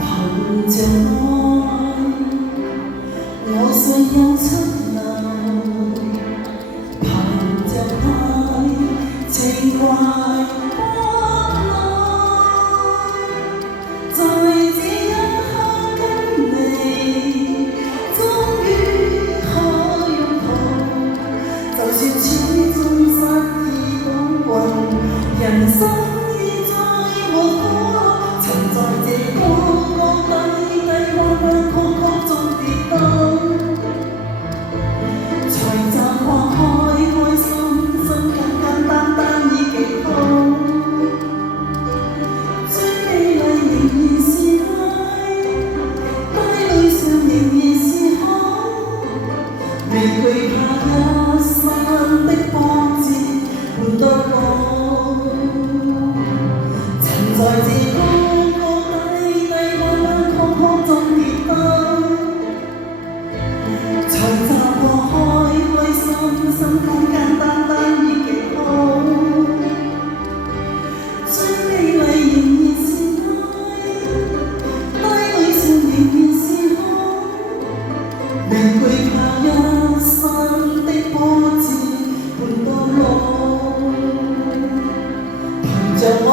憑着愛，我信有出路；憑着愛，情懷不來。在這一刻跟你，終於可擁抱，就算始終失意倒運，人生已再無苦惱。曾在這高低低彎彎曲曲中跌倒，才習慣開開心心簡簡單單已極好。最美麗仍然是愛，帶淚上仍然是好，未懼怕一生的波折伴到老。曾在這心簡簡單單已極好，最美麗仍然是愛，帶淚上仍然是好，未懼怕一生的波折伴到老。憑着我